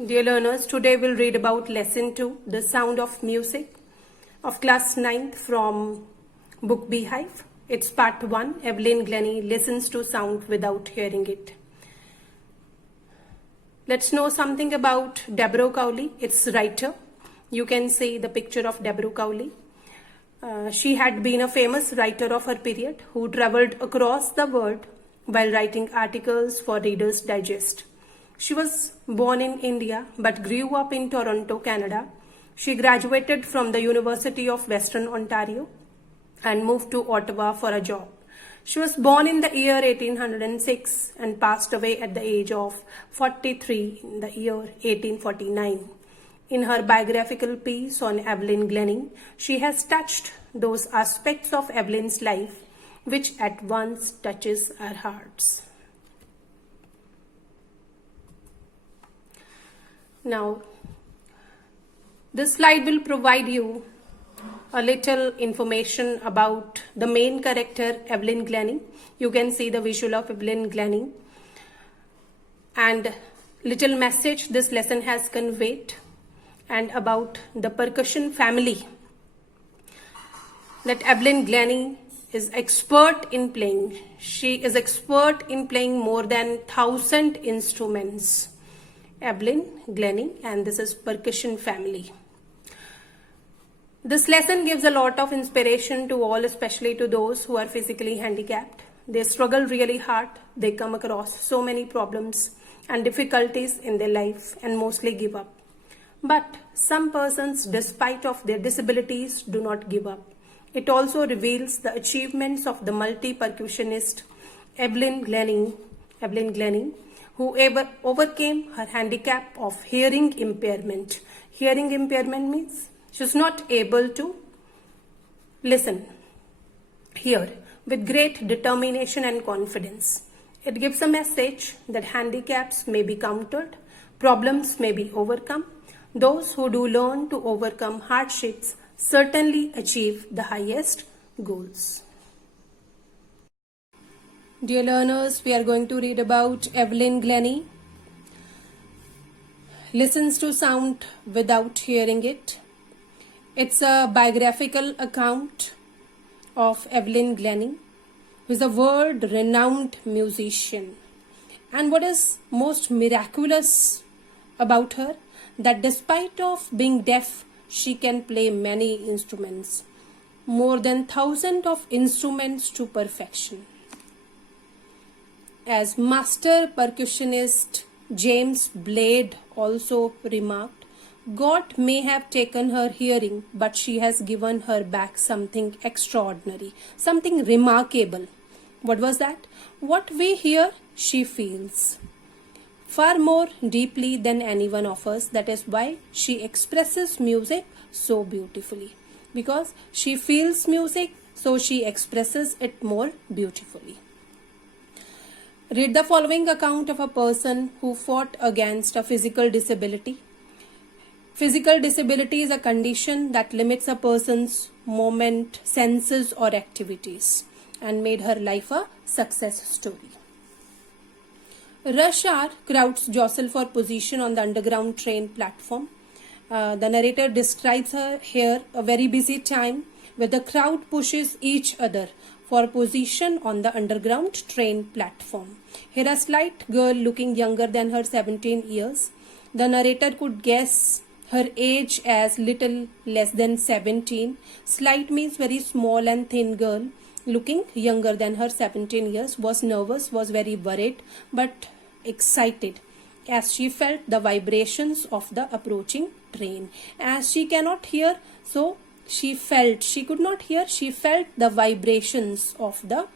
Dear learners, today we'll read about lesson 2, The Sound of Music of class 9th from book Beehive. It's part 1. Evelyn Glennie listens to sound without hearing it. Let's know something about Deborah Cowley, its writer. You can see the picture of Deborah Cowley. She had been a famous writer of her period who traveled across the world while writing articles for Reader's Digest. She was born in India but grew up in Toronto, Canada. She graduated from the University of Western Ontario and moved to Ottawa for a job. She was born in the year 1806 and passed away at the age of 43 in the year 1849. In her biographical piece on Evelyn Glennie, she has touched those aspects of Evelyn's life which at once touches our hearts. Now, this slide will provide you a little information about the main character, Evelyn Glennie. You can see the visual of Evelyn Glennie and little message this lesson has conveyed, and about the percussion family that Evelyn Glennie is expert in playing. She is expert in playing more than 1,000 instruments. Evelyn Glennie, and this is percussion family. This lesson gives a lot of inspiration to all, especially to those who are physically handicapped. They struggle really hard. They come across so many problems and difficulties in their life and mostly give up. But some persons, despite of their disabilities, do not give up. It also reveals the achievements of the multi-percussionist Evelyn Glennie, who overcame her handicap of hearing impairment. Hearing impairment means she is not able to hear with great determination and confidence. It gives a message that handicaps may be countered, problems may be overcome. Those who do learn to overcome hardships certainly achieve the highest goals. Dear learners, we are going to read about Evelyn Glennie listens to sound without hearing it. It's a biographical account of Evelyn Glennie, who is a world-renowned musician. And what is most miraculous about her, that despite of being deaf, she can play many instruments, more than 1,000 of instruments to perfection. As master percussionist James Blade also remarked, God may have taken her hearing, but she has given her back something extraordinary, something remarkable. What was that? What we hear, she feels far more deeply than any one of us. That is why she expresses music so beautifully. Because she feels music, so she expresses it more beautifully. Read the following account of a person who fought against a physical disability. Physical disability is a condition that limits a person's movement, senses or activities, and made her life a success story. Rush hour, crowds jostle for position on the underground train platform. The narrator describes her here a very busy time where the crowd pushes each other for position on the underground train platform. Here a slight girl looking younger than her 17 years. The narrator could guess her age as little less than 17. Slight means very small and thin girl looking younger than her 17 years, was nervous, was very worried but excited as she felt the vibrations of the approaching train. As she cannot hear, so she could not hear, she felt the vibrations of the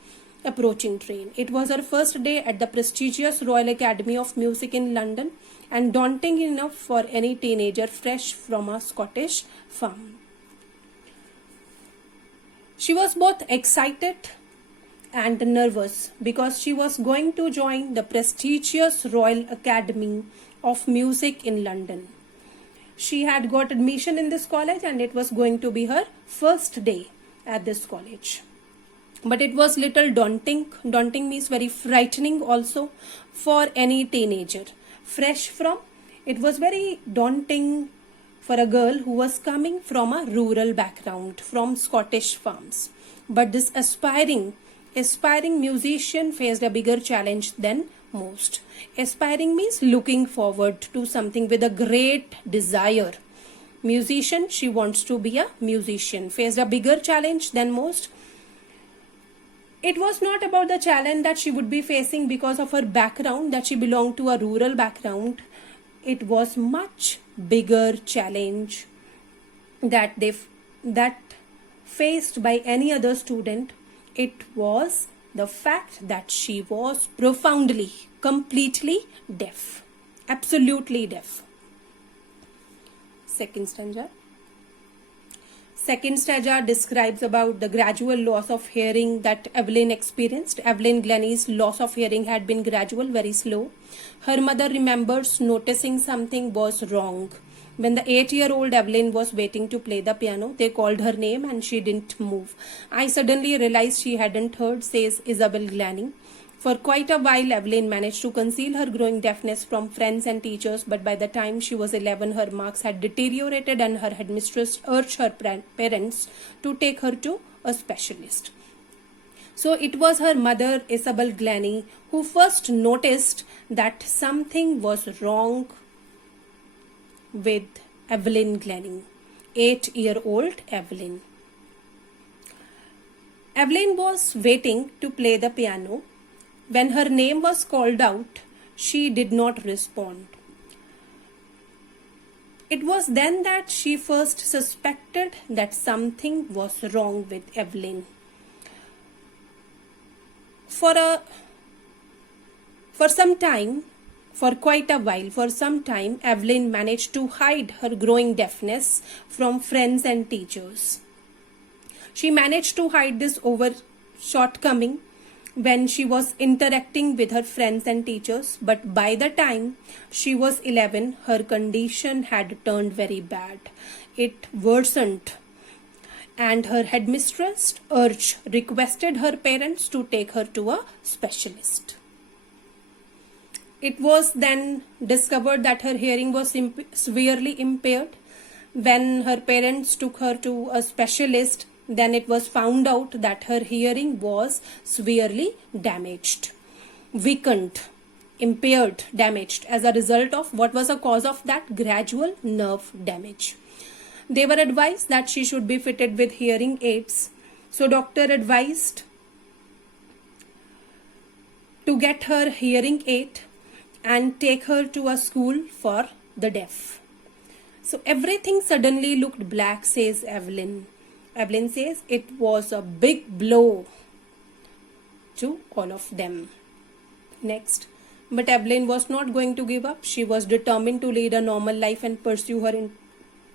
approaching train. It was her first day at the prestigious Royal Academy of Music in London, and daunting enough for any teenager fresh from a Scottish farm. She was both excited and nervous because she was going to join the prestigious Royal Academy of Music in London. She had got admission in this college and it was going to be her first day at this college. But it was little daunting. Daunting means very frightening also for any teenager. Fresh from It was very daunting for a girl who was coming from a rural background, from Scottish farms. But this aspiring musician faced a bigger challenge than most. Aspiring means looking forward to something with a great desire. Musician, she wants to be a musician, faced a bigger challenge than most. It was not about the challenge that she would be facing because of her background, that she belonged to a rural background. It was much bigger challenge that faced by any other student. It was the fact that she was profoundly, completely deaf, absolutely deaf. Second stanza. Second stanza describes about the gradual loss of hearing that Evelyn experienced. Evelyn Glennie's loss of hearing had been gradual, very slow. Her mother remembers noticing something was wrong. When the 8-year-old Evelyn was waiting to play the piano, they called her name and she didn't move. I suddenly realized she hadn't heard, says Isabel Glennie. For quite a while, Evelyn managed to conceal her growing deafness from friends and teachers, but by the time she was 11, her marks had deteriorated and her headmistress urged her parents to take her to a specialist. So it was her mother, Isabel Glennie, who first noticed that something was wrong with Evelyn Glennie, 8-year-old Evelyn. Evelyn was waiting to play the piano. When her name was called out, she did not respond. It was then that she first suspected that something was wrong with Evelyn. For quite a while, Evelyn managed to hide her growing deafness from friends and teachers. She managed to hide this shortcoming when she was interacting with her friends and teachers, but by the time she was 11, her condition had turned very bad. It worsened, and her headmistress requested her parents to take her to a specialist. It was then discovered that her hearing was severely impaired. When her parents took her to a specialist, then it was found out that her hearing was severely damaged, weakened, impaired, damaged as a result of what was the cause of that gradual nerve damage. They were advised that she should be fitted with hearing aids. So doctor advised to get her hearing aid and take her to a school for the deaf. So everything suddenly looked black, says Evelyn. Evelyn says it was a big blow to all of them. Next. But Evelyn was not going to give up. She was determined to lead a normal life and pursue her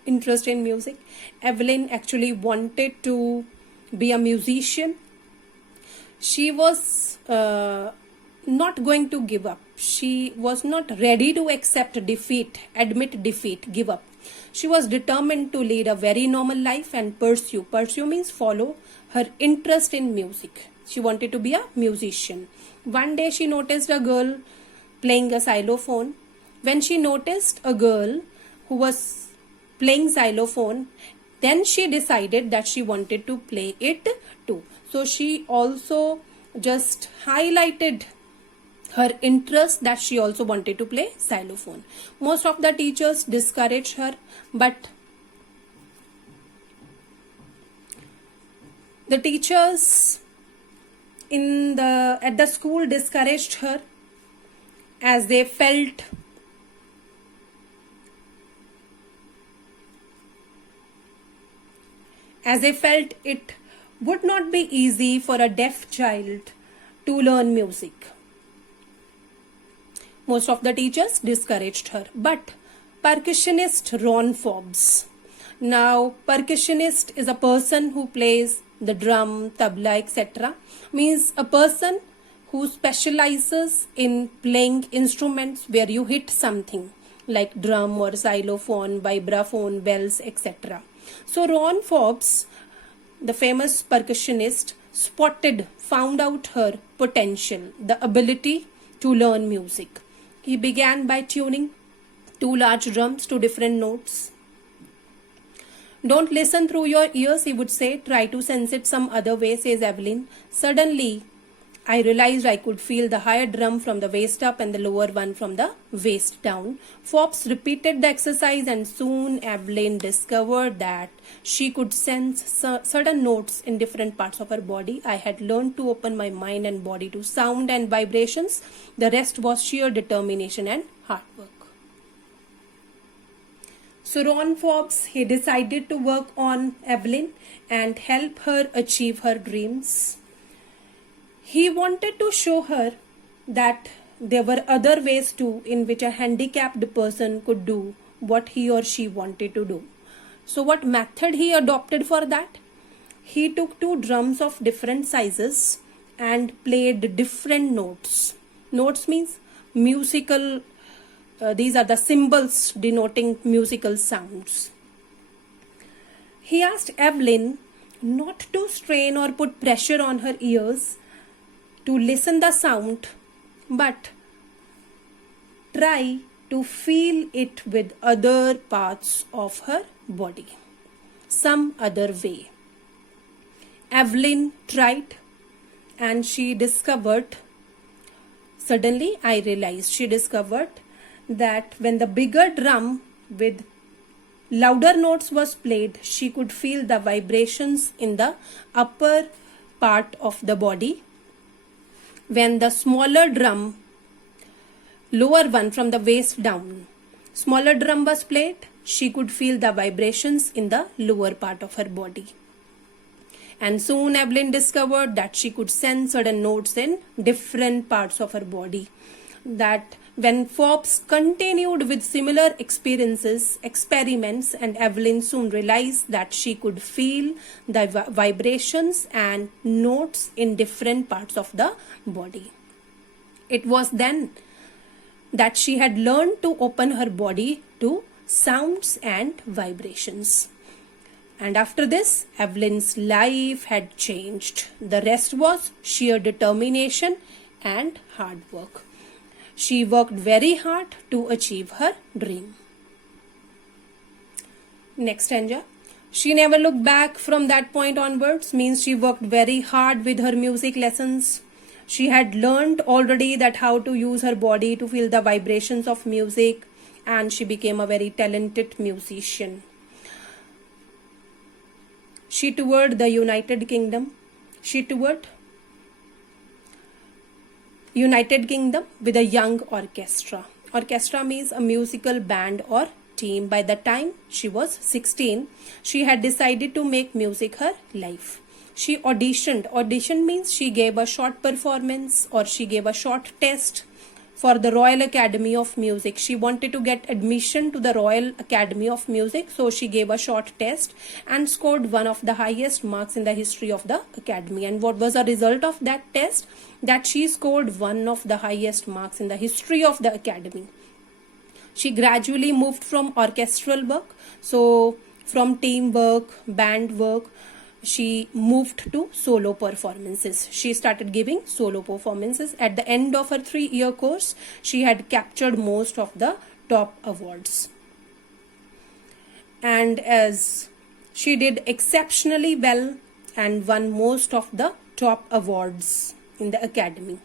interest in music. Evelyn actually wanted to be a musician. She was not going to give up. She was not ready to accept defeat, admit defeat, give up. She was determined to lead a very normal life and pursue. Pursue means follow her interest in music. She wanted to be a musician. One day she noticed a girl playing a xylophone. When she noticed a girl who was playing xylophone, then she decided that she wanted to play it too. So she also just highlighted her interest that she also wanted to play xylophone. Most of the teachers discouraged her, but the teachers at the school discouraged her as they felt it would not be easy for a deaf child to learn music. Most of the teachers discouraged her. But percussionist Ron Forbes. Now, percussionist is a person who plays the drum, tabla, etc. Means a person who specializes in playing instruments where you hit something like drum or xylophone, vibraphone, bells, etc. So Ron Forbes, the famous percussionist, found out her potential, the ability to learn music. He began by tuning two large drums, two different notes. Don't listen through your ears, he would say. Try to sense it some other way, says Evelyn. Suddenly, I realized I could feel the higher drum from the waist up and the lower one from the waist down. Forbes repeated the exercise and soon Evelyn discovered that she could sense certain notes in different parts of her body. I had learned to open my mind and body to sound and vibrations. The rest was sheer determination and hard work. So Ron Forbes, he decided to work on Evelyn and help her achieve her dreams. He wanted to show her that there were other ways too in which a handicapped person could do what he or she wanted to do. So what method he adopted for that? He took two drums of different sizes and played different notes. Notes means musical, these are the symbols denoting musical sounds. He asked Evelyn not to strain or put pressure on her ears to listen the sound, but try to feel it with other parts of her body, some other way. Evelyn tried and she discovered, suddenly I realized, she discovered that when the bigger drum with louder notes was played, she could feel the vibrations in the upper part of the body. When the smaller drum, lower one from the waist down, smaller drum was played, she could feel the vibrations in the lower part of her body. And soon Evelyn discovered that she could sense certain notes in different parts of her body. That when Forbes continued with similar experiments, and Evelyn soon realized that she could feel the vibrations and notes in different parts of the body. It was then that she had learned to open her body to sounds and vibrations. And after this, Evelyn's life had changed. The rest was sheer determination and hard work. She worked very hard to achieve her dream. Next stanza. She never looked back from that point onwards, means she worked very hard with her music lessons. She had learned already that how to use her body to feel the vibrations of music, and she became a very talented musician. She toured the United Kingdom. United Kingdom with a young orchestra. Orchestra means a musical band or team. By the time she was 16, she had decided to make music her life. She auditioned. Audition means she gave a short performance or she gave a short test for the Royal Academy of Music. She wanted to get admission to the Royal Academy of Music, so she gave a short test and scored one of the highest marks in the history of the Academy. And what was the result of that test? That she scored one of the highest marks in the history of the Academy. She gradually moved from orchestral work, so from teamwork, band work, she moved to solo performances. She started giving solo performances. At the end of her 3-year course, she had captured most of the top awards. And as she did exceptionally well and won most of the top awards in the Academy.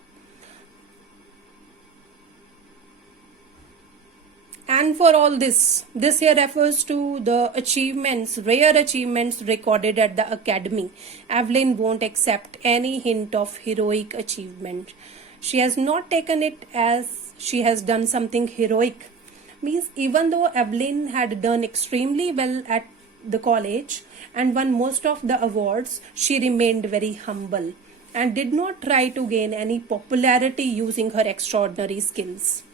And for all this here refers to the achievements, rare achievements recorded at the Academy. Evelyn won't accept any hint of heroic achievement. She has not taken it as she has done something heroic. Means even though Evelyn had done extremely well at the college and won most of the awards, she remained very humble and did not try to gain any popularity using her extraordinary skills.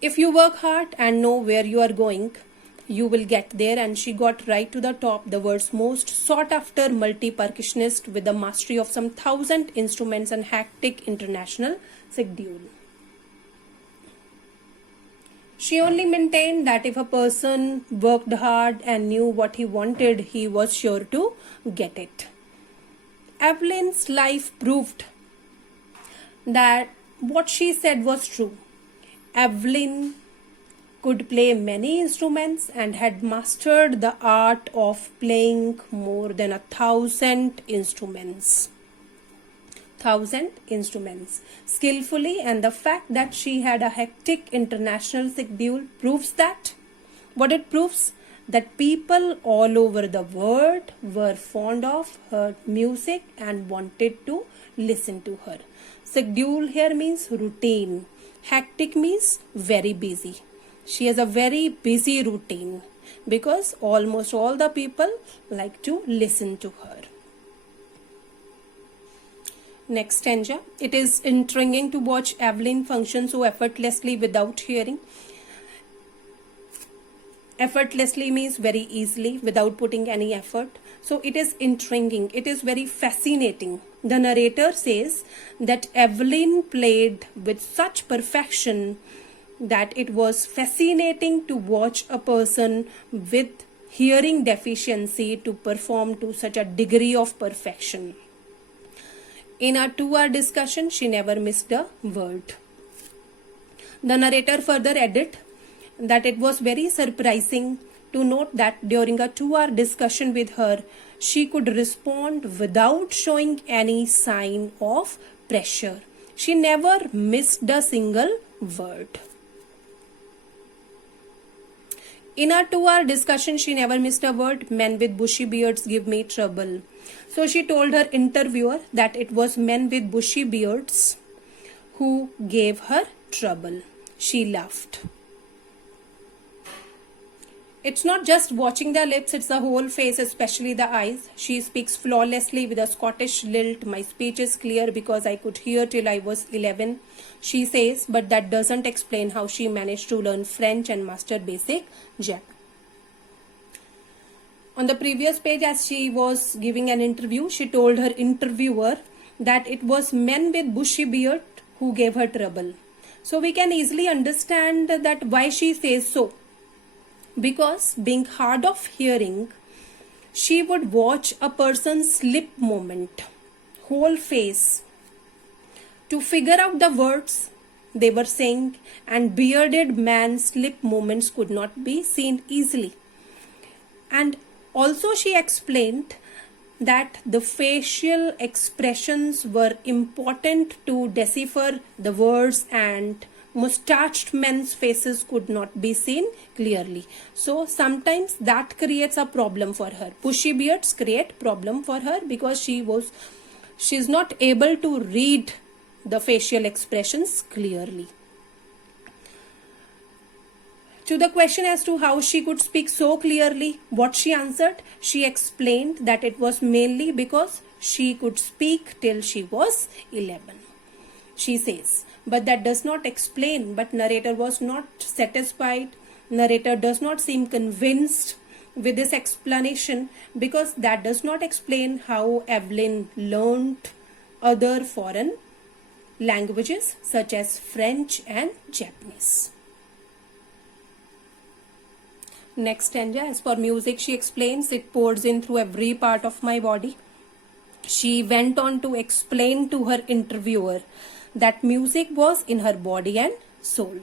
If you work hard and know where you are going, you will get there, and she got right to the top, the world's most sought after multi-percussionist with the mastery of some 1,000 instruments and hectic international schedule. She only maintained that if a person worked hard and knew what he wanted, he was sure to get it. Evelyn's life proved that what she said was true. Evelyn could play many instruments and had mastered the art of playing more than 1,000 instruments skillfully, and the fact that she had a hectic international schedule proves that. What it proves? That people all over the world were fond of her music and wanted to listen to her. Schedule here means routine. Hectic means very busy. She has a very busy routine because almost all the people like to listen to her. Next stanza. It is intriguing to watch Evelyn function so effortlessly without hearing. Effortlessly means very easily, without putting any effort. So it is intriguing. It is very fascinating. The narrator says that Evelyn played with such perfection that it was fascinating to watch a person with hearing deficiency to perform to such a degree of perfection. In our 2-hour discussion, she never missed a word. The narrator further added that it was very surprising to note that during a 2-hour discussion with her, she could respond without showing any sign of pressure. She never missed a single word. In our 2-hour discussion, she never missed a word. Men with bushy beards give me trouble. So she told her interviewer that it was men with bushy beards who gave her trouble. She laughed. It's not just watching the lips, it's the whole face, especially the eyes. She speaks flawlessly with a Scottish lilt. My speech is clear because I could hear till I was 11, she says, but that doesn't explain how she managed to learn French and master basic German. On the previous page, as she was giving an interview, she told her interviewer that it was men with bushy beard who gave her trouble. So we can easily understand that why she says so. Because being hard of hearing, she would watch a person's lip movement, whole face, to figure out the words they were saying, and bearded man's lip movements could not be seen easily. And also she explained that the facial expressions were important to decipher the words, and mustached men's faces could not be seen clearly. So sometimes that creates a problem for her. Bushy beards create problem for her because she's not able to read the facial expressions clearly. To the question as to how she could speak so clearly, what she answered, she explained that it was mainly because she could speak till she was 11. She says, but that does not explain. But narrator was not satisfied. Narrator does not seem convinced with this explanation because that does not explain how Evelyn learned other foreign languages such as French and Japanese. Next stanza. As for music, she explains, it pours in through every part of my body. She went on to explain to her interviewer that music was in her body and soul.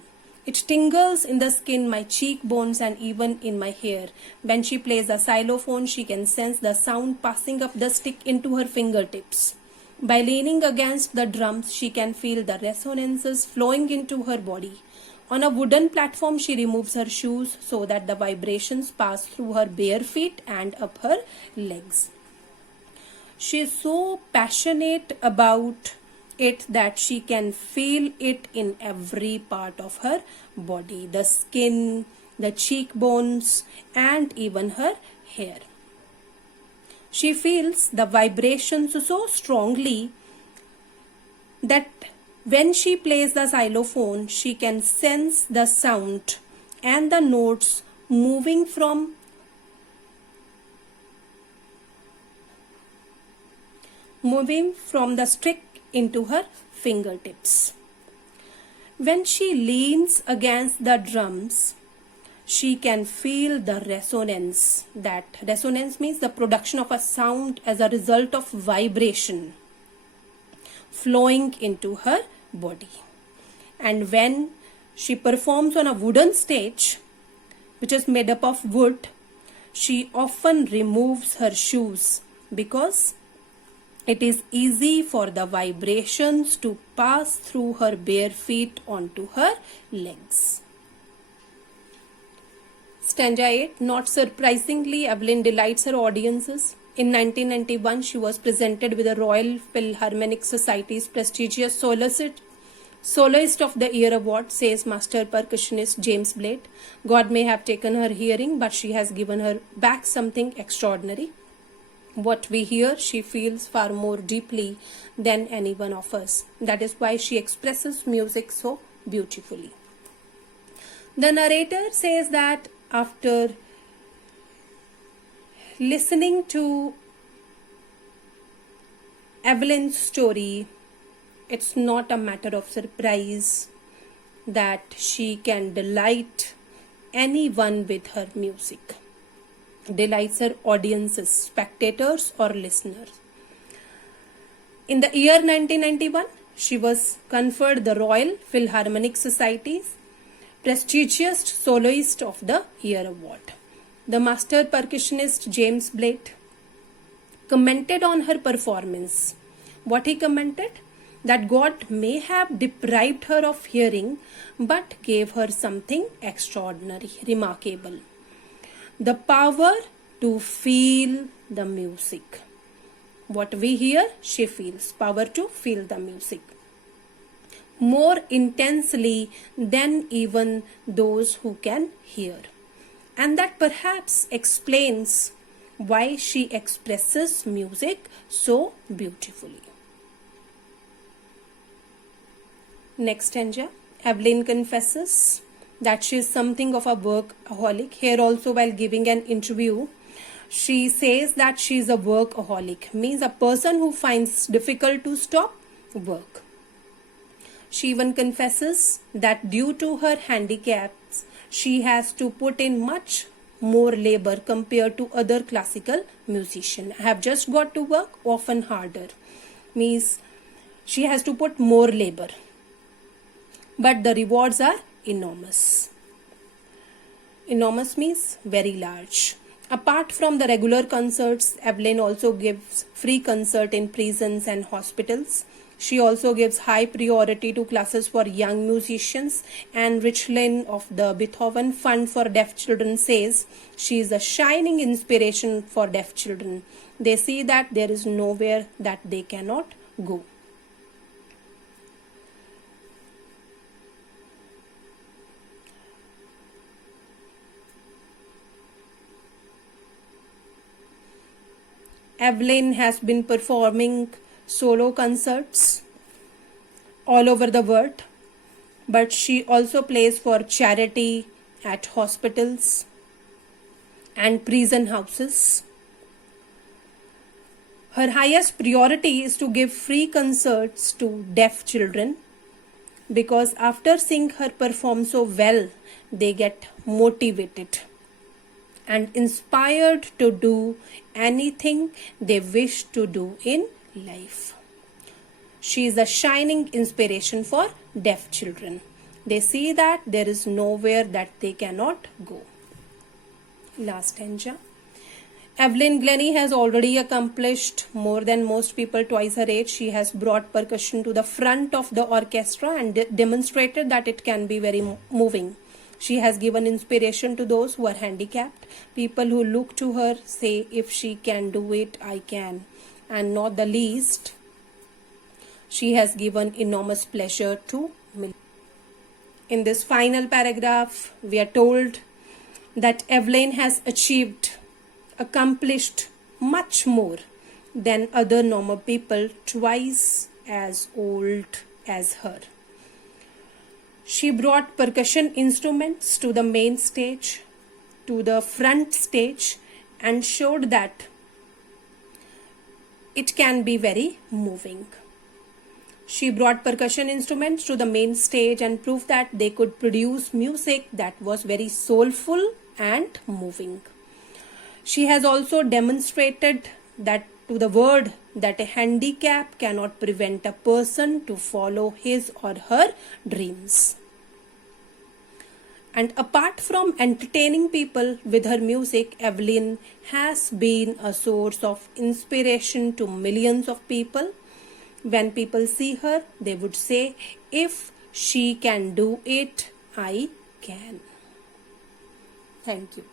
It tingles in the skin, my cheekbones, and even in my hair. When she plays the xylophone, she can sense the sound passing up the stick into her fingertips. By leaning against the drums, she can feel the resonances flowing into her body. On a wooden platform, she removes her shoes so that the vibrations pass through her bare feet and up her legs. She is so passionate about it that she can feel it in every part of her body, the skin, the cheekbones, and even her hair. She feels the vibrations so strongly that when she plays the xylophone, she can sense the sound and the notes moving from the stick into her fingertips. When she leans against the drums, she can feel the resonance. That resonance means the production of a sound as a result of vibration flowing into her body. And when She performs on a wooden stage, which is made up of wood. She often removes her shoes because it is easy for the vibrations to pass through her bare feet onto her legs. Stanza 8. Not surprisingly, Evelyn delights her audiences. In 1991, she was presented with the Royal Philharmonic Society's prestigious Soloist of the Year award, says master percussionist James Blade. God may have taken her hearing, but she has given her back something extraordinary. What we hear, she feels far more deeply than any one of us. That is why she expresses music so beautifully. The narrator says that after listening to Evelyn's story, it's not a matter of surprise that she can delight anyone with her music. Delights her audiences, spectators or listeners. In the year 1991, she was conferred the Royal Philharmonic Society's prestigious Soloist of the Year award. The master percussionist James Blade commented on her performance. What he commented? That God may have deprived her of hearing, but gave her something extraordinary, remarkable. The power to feel the music. What we hear, she feels. Power to feel the music more intensely than even those who can hear. And that perhaps explains why she expresses music so beautifully. Next stanza. Evelyn confesses that she is something of a workaholic. Here also, while giving an interview, she says that she is a workaholic, means a person who finds difficult to stop work. She even confesses that due to her handicaps, she has to put in much more labor compared to other classical musicians. Have just got to work often harder, means she has to put more labor, but the rewards are enormous. Enormous means very large. Apart from the regular concerts, Evelyn also gives free concert in prisons and hospitals. She also gives high priority to classes for young musicians, and Richlin of the Beethoven Fund for Deaf Children says she is a shining inspiration for deaf children. They see that there is nowhere that they cannot go. Evelyn has been performing solo concerts all over the world, but she also plays for charity at hospitals and prison houses. Her highest priority is to give free concerts to deaf children, because after seeing her perform so well, they get motivated and inspired to do anything they wish to do in life. She is a shining inspiration for deaf children. They see that there is nowhere that they cannot go. Last stanza. Evelyn Glennie has already accomplished more than most people twice her age. She has brought percussion to the front of the orchestra and demonstrated that it can be very moving. She has given inspiration to those who are handicapped. People who look to her say, if she can do it, I can. And not the least, she has given enormous pleasure to millions. In this final paragraph, we are told that Evelyn has accomplished much more than other normal people twice as old as her. She brought percussion instruments to the main stage, to the front stage, and showed that it can be very moving. She brought percussion instruments to the main stage and proved that they could produce music that was very soulful and moving. She has also demonstrated that to the world that a handicap cannot prevent a person to follow his or her dreams. And apart from entertaining people with her music, Evelyn has been a source of inspiration to millions of people. When people see her, they would say, if she can do it, I can. Thank you.